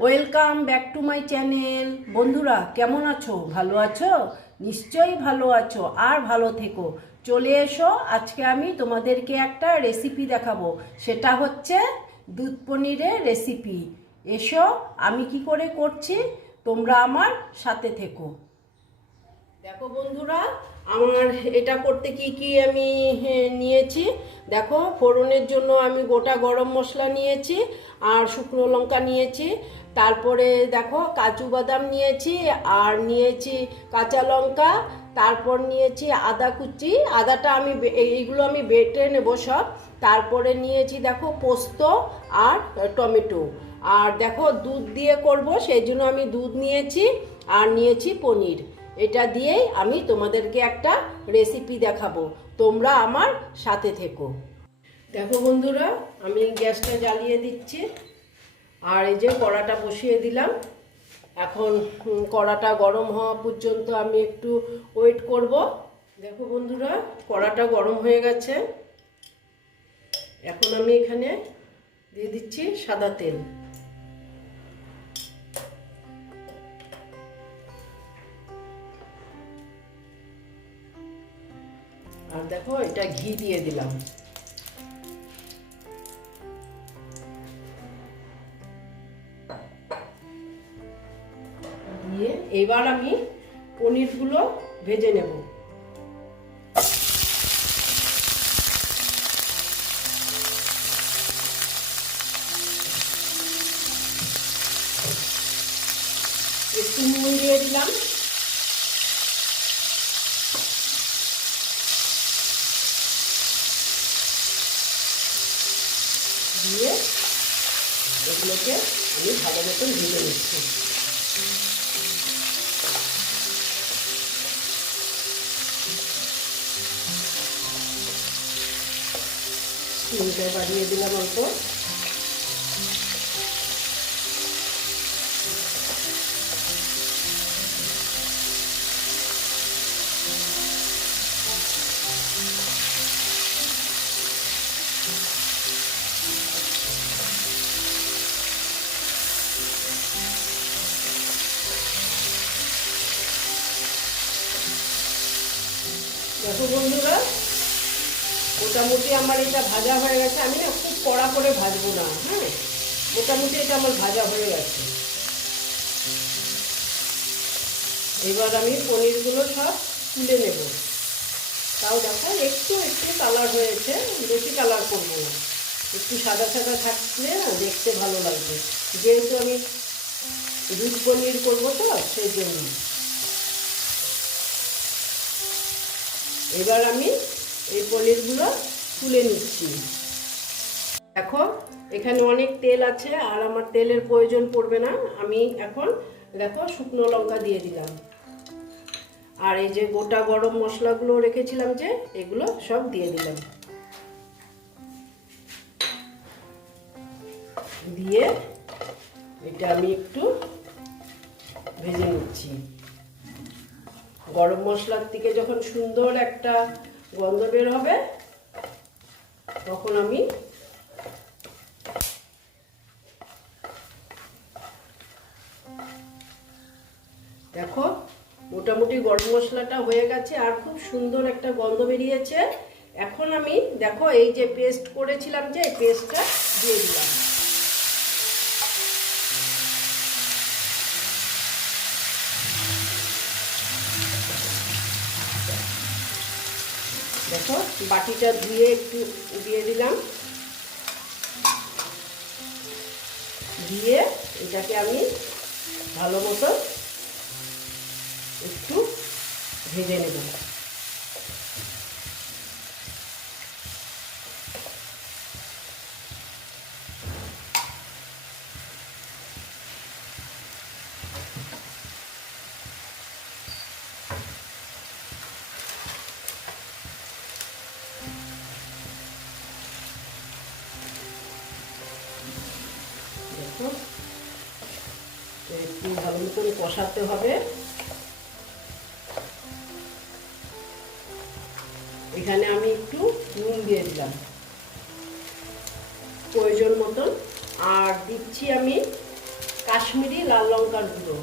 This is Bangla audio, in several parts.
welcome back to my channel বন্ধুরা কেমন আছো ভালো আছো নিশ্চয়ই ভালো আছো আর ভালো থেকো চলে এসো আজকে আমি তোমাদেরকে একটা রেসিপি দেখাবো সেটা হচ্ছে দুধ পনিরের রেসিপি এসো আমি কি করে করছি তোমরা আমার সাথে থেকো দেখো বন্ধুরা আমার এটা করতে কি কি আমি নিয়েছি দেখো ফোড়নের জন্য আমি গোটা গরম মশলা নিয়েছি আর শুকনো লঙ্কা নিয়েছি তারপরে দেখো কাজু বাদাম নিয়েছি আর নিয়েছি কাঁচা লঙ্কা তারপর নিয়েছি আদা কুচি আদাটা আমি এইগুলো আমি বেটে নেব সব তারপরে নিয়েছি দেখো পোস্ত আর টমেটো আর দেখো দুধ দিয়ে করব সেই জন্য আমি দুধ নিয়েছি আর নিয়েছি পনির এটা দিয়েই আমি তোমাদেরকে একটা রেসিপি দেখাবো তোমরা আমার সাথে থেকো দেখো বন্ধুরা আমি গ্যাসটা জ্বালিয়ে দিচ্ছি আর এই যে কড়াটা বসিয়ে দিলাম এখন কড়াটা গরম হওয়া পর্যন্ত আমি একটু ওয়েট করব দেখো বন্ধুরা কড়াটা গরম হয়ে গেছে এখন আমি এখানে দিয়ে দিচ্ছি সাদা তেল আর দেখো এটা ঘি দিয়ে দিলাম দিয়ে এবার আমি পনিরগুলো ভেজে নেব একটু নুন দিয়ে দিলাম দিয়ে এগুলোকে আমি ভালো মতন ভেজে নিচ্ছি চিনিটা বাড়িয়ে দিলাম অল্প দেখো বন্ধুরা মোটামুটি আমার এটা ভাজা হয়ে গেছে আমি না খুব কড়া করে ভাজবো না হ্যাঁ মোটামুটি এটা আমার ভাজা হয়ে গেছে এবার আমি পনিরগুলো সব তুলে নেব তাও দেখো একটু একটু কালার হয়েছে বেশি কালার করবো না একটু সাদা সাদা থাকলে না দেখতে ভালো লাগবে যেহেতু আমি দুধ পনির করবো তো সেই জন্য এবার আমি এই পনিরগুলো তুলে নিচ্ছি দেখো এখানে অনেক তেল আছে আর আমার তেলের প্রয়োজন পড়বে না আমি এখন দেখো শুকনো লঙ্কা দিয়ে দিলাম আর এই যে গোটা গরম মশলাগুলো রেখেছিলাম যে এগুলো সব দিয়ে দিলাম দিয়ে এটা আমি একটু ভেজে নিচ্ছি গরম মশলার থেকে যখন সুন্দর একটা গন্ধ বের হবে তখন আমি দেখো মোটামুটি গরম মশলাটা হয়ে গেছে আর খুব সুন্দর একটা গন্ধ বেরিয়েছে এখন আমি দেখো এই যে পেস্ট করেছিলাম যে এই পেস্টটা দিয়ে দিলাম দেখো বাটিটা ধুয়ে একটু দিয়ে দিলাম দিয়ে এটাকে আমি ভালো মতো একটু ভেজে নেব মতো একটু ভালো করে কষাতে হবে এখানে আমি একটু নুন দিয়ে দিলাম প্রয়োজন মতন আর দিচ্ছি আমি কাশ্মীরি লাল লঙ্কার গুঁড়ো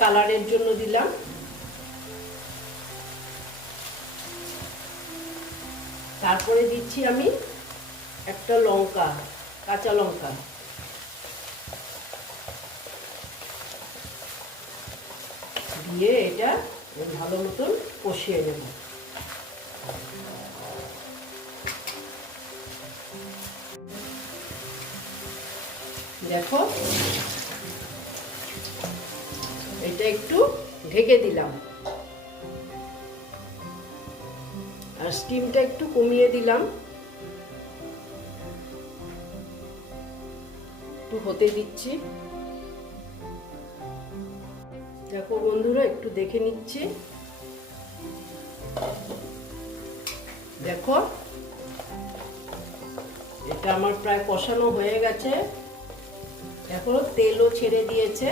কালারের জন্য দিলাম তারপরে দিচ্ছি আমি একটা লঙ্কা কাঁচা লঙ্কা দিয়ে এটা ভালো মতন কষিয়ে নেব দেখো এটা একটু ঢেকে দিলাম আর স্টিমটা একটু কমিয়ে দিলাম একটু হতে দিচ্ছি দেখো বন্ধুরা একটু দেখে নিচ্ছি দেখো এটা আমার প্রায় কষানো হয়ে গেছে এখন তেলও ছেড়ে দিয়েছে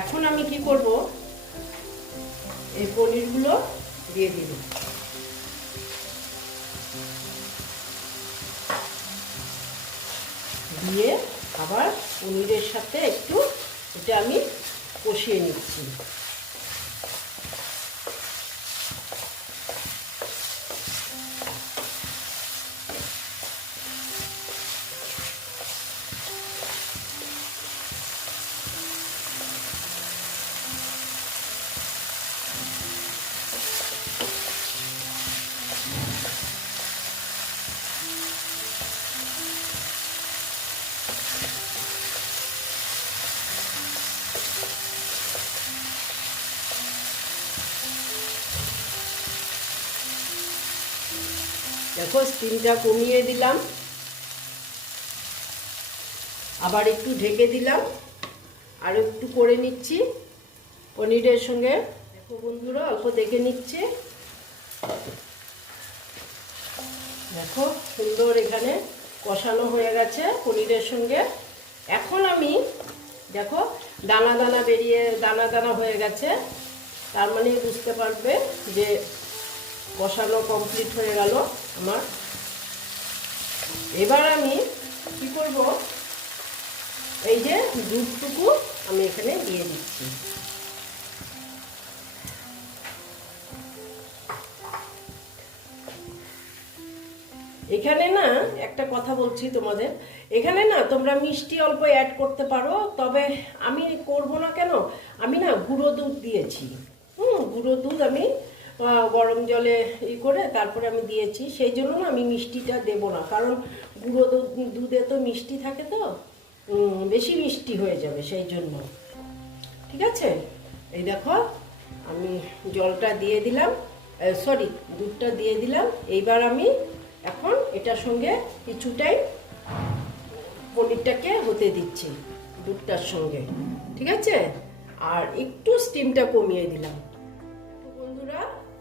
এখন আমি কি করব এই পনিরগুলো দিয়ে দিব দিয়ে আবার পনিরের সাথে একটু এটা আমি কষিয়ে নিচ্ছি দেখো স্টিমটা কমিয়ে দিলাম আবার একটু ঢেকে দিলাম আর একটু করে নিচ্ছি পনিরের সঙ্গে দেখো বন্ধুরা অল্প দেখে নিচ্ছে দেখো সুন্দর এখানে কষানো হয়ে গেছে পনিরের সঙ্গে এখন আমি দেখো দানা দানা বেরিয়ে দানা দানা হয়ে গেছে তার মানে বুঝতে পারবে যে কষানো কমপ্লিট হয়ে গেলো আমার এবার আমি কি করব এই যে দুধটুকু আমি এখানে দিয়ে দিচ্ছি এখানে না একটা কথা বলছি তোমাদের এখানে না তোমরা মিষ্টি অল্প অ্যাড করতে পারো তবে আমি করব না কেন আমি না গুঁড়ো দুধ দিয়েছি হুম গুঁড়ো দুধ আমি গরম জলে ই করে তারপরে আমি দিয়েছি সেই জন্য না আমি মিষ্টিটা দেব না কারণ গুঁড়ো দুধে তো মিষ্টি থাকে তো বেশি মিষ্টি হয়ে যাবে সেই জন্য ঠিক আছে এই দেখো আমি জলটা দিয়ে দিলাম সরি দুধটা দিয়ে দিলাম এইবার আমি এখন এটার সঙ্গে কিছুটাই পনিরটাকে হতে দিচ্ছি দুধটার সঙ্গে ঠিক আছে আর একটু স্টিমটা কমিয়ে দিলাম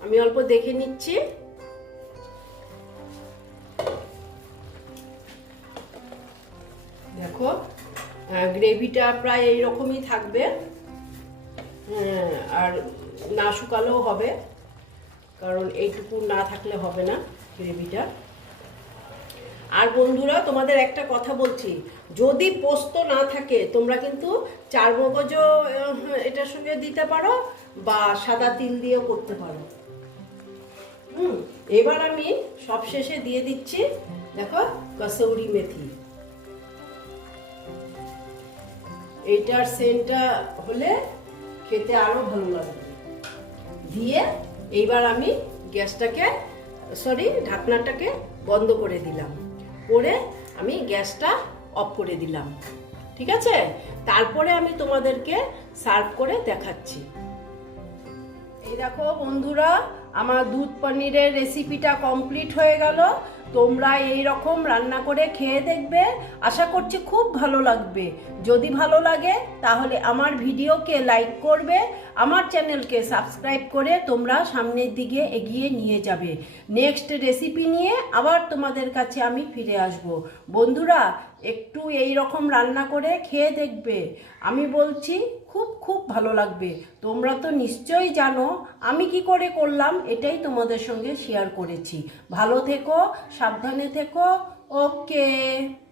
আমি অল্প দেখে নিচ্ছি দেখো গ্রেভিটা প্রায় এইরকমই থাকবে হ্যাঁ, আর না শুকালেও হবে কারণ এইটুকু না থাকলে হবে না গ্রেভিটা আর বন্ধুরা তোমাদের একটা কথা বলছি যদি পোস্ত না থাকে তোমরা কিন্তু চার মগজও এটার সঙ্গে দিতে পারো বা সাদা তিল দিয়েও করতে পারো হুম এবার আমি সবশেষে দিয়ে দিচ্ছি দেখো কসৌরি মেথি এইটার সেন্টটা হলে খেতে আরও ভালো লাগবে দিয়ে এইবার আমি গ্যাসটাকে সরি ঢাকনাটাকে বন্ধ করে দিলাম করে আমি গ্যাসটা অফ করে দিলাম ঠিক আছে তারপরে আমি তোমাদেরকে সার্ভ করে দেখাচ্ছি এই দেখো বন্ধুরা আমার দুধ পনিরের রেসিপিটা কমপ্লিট হয়ে গেল তোমরা এই রকম রান্না করে খেয়ে দেখবে আশা করছি খুব ভালো লাগবে যদি ভালো লাগে তাহলে আমার ভিডিওকে লাইক করবে আমার চ্যানেলকে সাবস্ক্রাইব করে তোমরা সামনের দিকে এগিয়ে নিয়ে যাবে নেক্সট রেসিপি নিয়ে আবার তোমাদের কাছে আমি ফিরে আসব বন্ধুরা একটু এই রকম রান্না করে খেয়ে দেখবে আমি বলছি খুব খুব ভালো লাগবে তোমরা তো নিশ্চয়ই জানো আমি কি করে করলাম এটাই তোমাদের সঙ্গে শেয়ার করেছি ভালো থেকো সাবধানে থেকো ওকে